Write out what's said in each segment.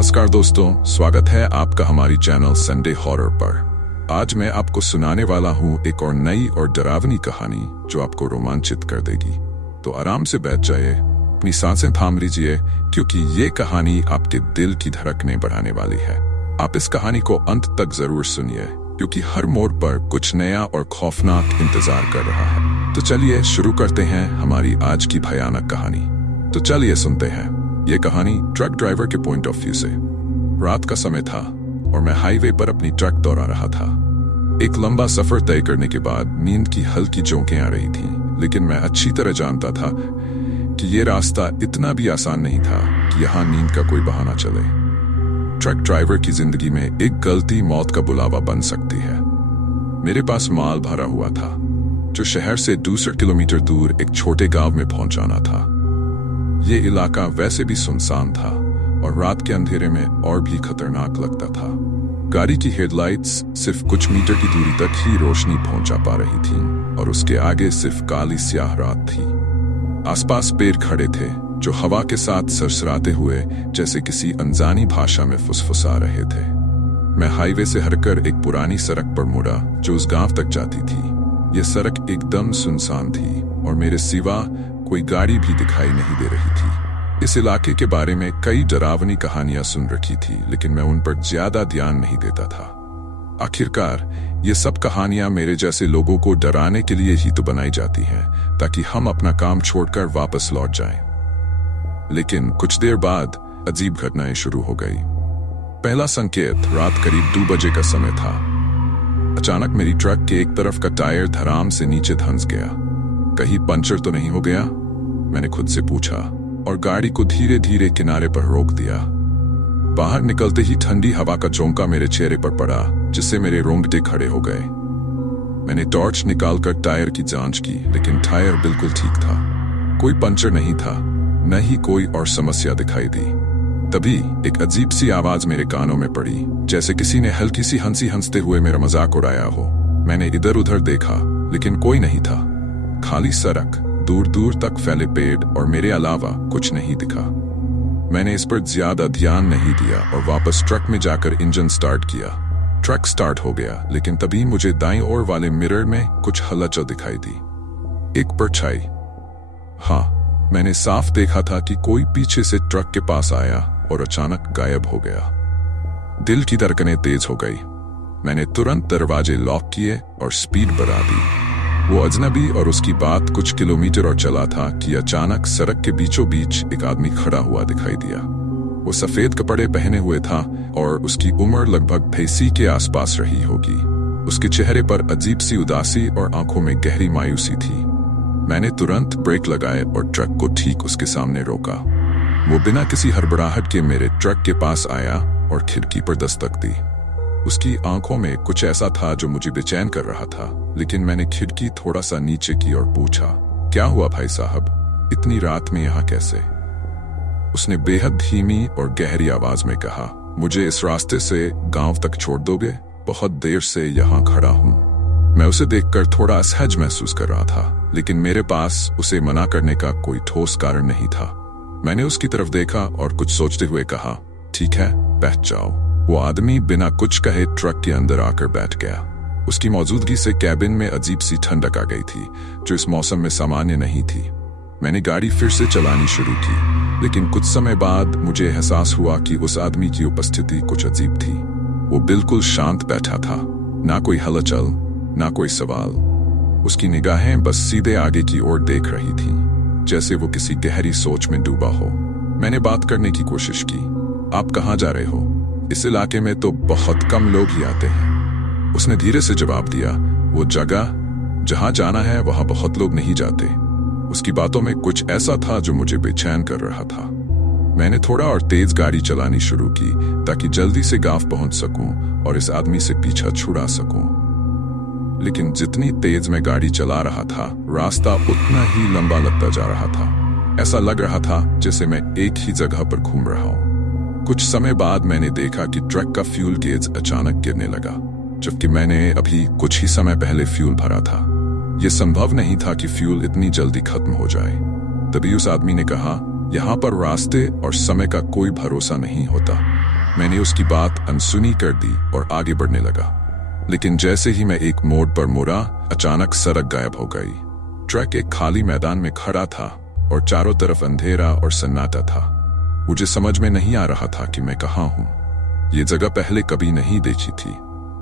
नमस्कार दोस्तों, स्वागत है आपका हमारी चैनल संडे हॉरर पर। आज मैं आपको सुनाने वाला हूँ एक और नई और डरावनी कहानी जो आपको रोमांचित कर देगी। तो आराम से बैठ जाइए, अपनी सांसें थाम लीजिए, क्योंकि ये कहानी आपके दिल की धड़कनें बढ़ाने वाली है। आप इस कहानी को अंत तक जरूर सुनिए, क्योंकि हर मोड़ पर कुछ नया और खौफनाक इंतजार कर रहा है। तो चलिए शुरू करते हैं हमारी आज की भयानक कहानी। तो चलिए सुनते हैं ये कहानी ट्रक ड्राइवर के पॉइंट ऑफ व्यू से। रात का समय था और मैं हाईवे पर अपनी ट्रक दौड़ा रहा था। एक लंबा सफर तय करने के बाद नींद की हल्की झोंकें आ रही थीं, लेकिन मैं अच्छी तरह जानता था कि ये रास्ता इतना भी आसान नहीं था कि यहाँ नींद का कोई बहाना चले। ट्रक ड्राइवर की जिंदगी में एक गलती मौत का बुलावा बन सकती है। मेरे पास माल भरा हुआ था जो शहर से 200 किलोमीटर दूर एक छोटे गांव में पहुंचाना था। ये इलाका वैसे भी सुनसान था और रात के अंधेरे में और भी खतरनाक लगता था। गाड़ी की हेडलाइट्स सिर्फ कुछ मीटर की दूरी तक ही रोशनी पहुंचा पा रही थीं और उसके आगे सिर्फ काली स्याह रात थी। आसपास पेड़ खड़े थे जो हवा के साथ सरसराते हुए जैसे किसी अनजानी भाषा में फुसफुसा रहे थे। मैं हाईवे से हटकर एक पुरानी सड़क पर मुड़ा जो उस गांव तक जाती थी। यह सड़क एकदम सुनसान थी और मेरे सिवा कोई गाड़ी भी दिखाई नहीं दे रही थी। इस इलाके के बारे में कई डरावनी कहानियां सुन रखी थी, लेकिन मैं उन पर ज्यादा ध्यान नहीं देता था। आखिरकार ये सब कहानियां मेरे जैसे लोगों को डराने के लिए ही तो बनाई जाती हैं, ताकि हम अपना काम छोड़कर वापस लौट जाएं। लेकिन कुछ देर बाद अजीब घटनाएं शुरू हो गई। पहला संकेत रात करीब 2 बजे का समय था। अचानक मेरी ट्रक के एक तरफ का टायर धड़ाम से नीचे धंस गया। कहीं पंचर तो नहीं हो गया? मैंने खुद से पूछा और गाड़ी को धीरे धीरे किनारे पर रोक दिया। बाहर निकलते ही ठंडी हवा का झोंका मेरे चेहरे पर पड़ा, जिससे मेरे रोंगटे खड़े हो गए। मैंने टॉर्च निकालकर टायर की जांच की, लेकिन टायर बिल्कुल ठीक था। कोई पंचर नहीं था, न ही कोई और समस्या दिखाई दी। तभी एक अजीब सी आवाज मेरे कानों में पड़ी, जैसे किसी ने हल्की सी हंसी हंसते हुए मेरा मजाक उड़ाया हो। मैंने इधर उधर देखा, लेकिन कोई नहीं था। खाली सड़क, दूर दूर तक फैले पेड़ और मेरे अलावा कुछ नहीं दिखा। मैंने इस पर ज्यादा ध्यान नहीं दिया और वापस ट्रक में जाकर इंजन स्टार्ट किया। ट्रक स्टार्ट हो गया, लेकिन तभी मुझे दाईं ओर वाले मिरर में कुछ हलचल दिखाई दी। एक परछाई। हाँ, मैंने साफ देखा था कि कोई पीछे से ट्रक के पास आया और अचानक गायब हो गया। दिल की धड़कनें तेज हो गई। मैंने तुरंत दरवाजे लॉक किए और स्पीड बढ़ा दी। वो अजनबी और उसकी बात कुछ किलोमीटर और चला था कि अचानक सड़क के बीचों बीच एक आदमी खड़ा हुआ दिखाई दिया। वो सफेद कपड़े पहने हुए था और उसकी उम्र लगभग 80 के आसपास रही होगी। उसके चेहरे पर अजीब सी उदासी और आंखों में गहरी मायूसी थी। मैंने तुरंत ब्रेक लगाए और ट्रक को ठीक उसके सामने रोका। वो बिना किसी हड़बड़ाहट के मेरे ट्रक के पास आया और खिड़की पर दस्तक दी। उसकी आंखों में कुछ ऐसा था जो मुझे बेचैन कर रहा था, लेकिन मैंने खिड़की थोड़ा सा नीचे की और पूछा, क्या हुआ भाई साहब, इतनी रात में यहाँ कैसे? उसने बेहद धीमी और गहरी आवाज में कहा, मुझे इस रास्ते से गांव तक छोड़ दोगे? बहुत देर से यहाँ खड़ा हूँ। मैं उसे देखकर थोड़ा असहज महसूस कर रहा था, लेकिन मेरे पास उसे मना करने का कोई ठोस कारण नहीं था। मैंने उसकी तरफ देखा और कुछ सोचते हुए कहा, ठीक है, बैठ जाओ। वो आदमी बिना कुछ कहे ट्रक के अंदर आकर बैठ गया। उसकी मौजूदगी से कैबिन में अजीब सी ठंडक आ गई थी, जो इस मौसम में सामान्य नहीं थी। मैंने गाड़ी फिर से चलानी शुरू की, लेकिन कुछ समय बाद मुझे एहसास हुआ कि उस आदमी की उपस्थिति कुछ अजीब थी। वो बिल्कुल शांत बैठा था, ना कोई हलचल, ना कोई सवाल। उसकी निगाहें बस सीधे आगे की ओर देख रही थीं, जैसे वो किसी गहरी सोच में डूबा हो। मैंने बात करने की कोशिश की, आप कहाँ जा रहे हो? इस इलाके में तो बहुत कम लोग ही आते हैं। उसने धीरे से जवाब दिया, वो जगह जहां जाना है वहां बहुत लोग नहीं जाते। उसकी बातों में कुछ ऐसा था जो मुझे बेचैन कर रहा था। मैंने थोड़ा और तेज गाड़ी चलानी शुरू की ताकि जल्दी से गांव पहुंच सकूं और इस आदमी से पीछा छुड़ा सकूं। लेकिन जितनी तेज मैं गाड़ी चला रहा था, रास्ता उतना ही लंबा लगता जा रहा था। ऐसा लग रहा था जैसे मैं एक ही जगह पर घूम रहा हूं। कुछ समय बाद मैंने देखा कि ट्रक का फ्यूल गेज अचानक गिरने लगा, जबकि मैंने अभी कुछ ही समय पहले फ्यूल भरा था। यह संभव नहीं था कि फ्यूल इतनी जल्दी खत्म हो जाए। तभी उस आदमी ने कहा, यहाँ पर रास्ते और समय का कोई भरोसा नहीं होता। मैंने उसकी बात अनसुनी कर दी और आगे बढ़ने लगा, लेकिन जैसे ही मैं एक मोड़ पर मुड़ा, अचानक सड़क गायब हो गई। ट्रक एक खाली मैदान में खड़ा था और चारों तरफ अंधेरा और सन्नाटा था। मुझे समझ में नहीं आ रहा था कि मैं कहाँ हूँ। ये जगह पहले कभी नहीं देखी थी।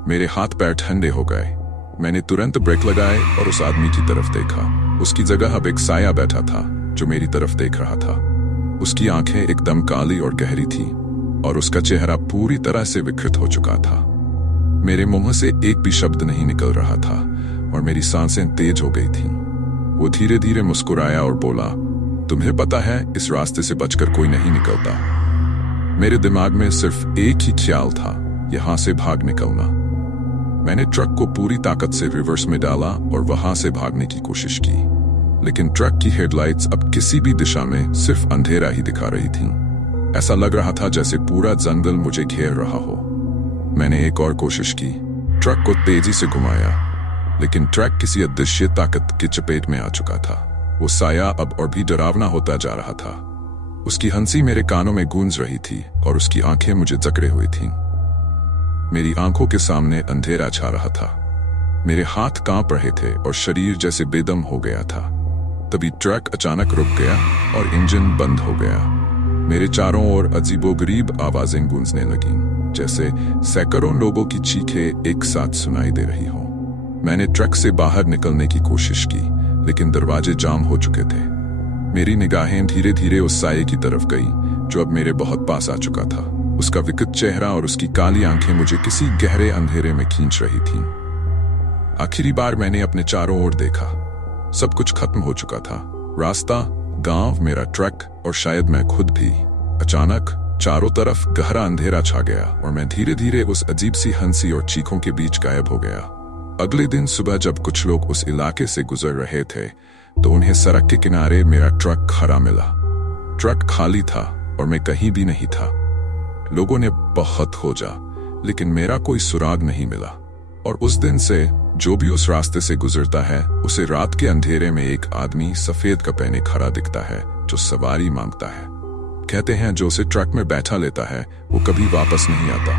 मेरे हाथ पैर ठंडे हो गए। मैंने तुरंत ब्रेक लगाए और उस आदमी की तरफ देखा। उसकी जगह अब एक साया बैठा था जो मेरी तरफ देख रहा था। उसकी आंखें एकदम काली और गहरी थी और उसका चेहरा पूरी तरह से विकृत हो चुका था। मेरे मुंह से एक भी शब्द नहीं निकल रहा था और मेरी सांसें तेज हो गई थीं। वो धीरे धीरे मुस्कुराया और बोला, तुम्हें पता है इस रास्ते से बचकर कोई नहीं निकलता। मेरे दिमाग में सिर्फ एक ही ख्याल था, यहां से भाग निकलना। मैंने ट्रक को पूरी ताकत से रिवर्स में डाला और वहां से भागने की कोशिश की, लेकिन ट्रक की हेडलाइट्स अब किसी भी दिशा में सिर्फ अंधेरा ही दिखा रही थीं। ऐसा लग रहा था जैसे पूरा जंगल मुझे घेर रहा हो। मैंने एक और कोशिश की, ट्रक को तेजी से घुमाया, लेकिन ट्रक किसी अदृश्य ताकत की चपेट में आ चुका था। वो साया अब और भी डरावना होता जा रहा था। उसकी हंसी मेरे कानों में गूंज रही थी और उसकी आंखें मुझे जकड़े हुई थीं। मेरी आंखों के सामने अंधेरा छा रहा था। मेरे हाथ कांप रहे थे और शरीर जैसे बेदम हो गया था। तभी ट्रक अचानक रुक गया और इंजन बंद हो गया। मेरे चारों ओर अजीबोगरीब आवाजें गूंजने लगीं, जैसे सैकड़ों लोगों की चीखें एक साथ सुनाई दे रही हो। मैंने ट्रक से बाहर निकलने की कोशिश की, लेकिन दरवाजे जाम हो चुके थे। मेरी निगाहें धीरे धीरे उस साये की तरफ गई जो अब मेरे बहुत पास आ चुका था। उसका विकृत चेहरा और उसकी काली आंखें मुझे किसी गहरे अंधेरे में खींच रही थीं। आखिरी बार मैंने अपने चारों ओर देखा। सब कुछ खत्म हो चुका था, रास्ता, गांव, मेरा ट्रक और शायद मैं खुद भी। अचानक चारों तरफ गहरा अंधेरा छा गया और मैं धीरे धीरे उस अजीब सी हंसी और चीखों के बीच गायब हो गया। अगले दिन सुबह जब कुछ लोग उस इलाके से गुजर रहे थे तो उन्हें सड़क के किनारे मेरा ट्रक खड़ा मिला। ट्रक खाली था और मैं कहीं भी नहीं था। लोगों ने बहुत खोजा, लेकिन मेरा कोई सुराग नहीं मिला। और उस दिन से जो भी उस रास्ते से गुजरता है, उसे रात के अंधेरे में एक आदमी सफेद कपड़े खड़ा दिखता है जो सवारी मांगता है। कहते हैं जो उसे ट्रक में बैठा लेता है वो कभी वापस नहीं आता।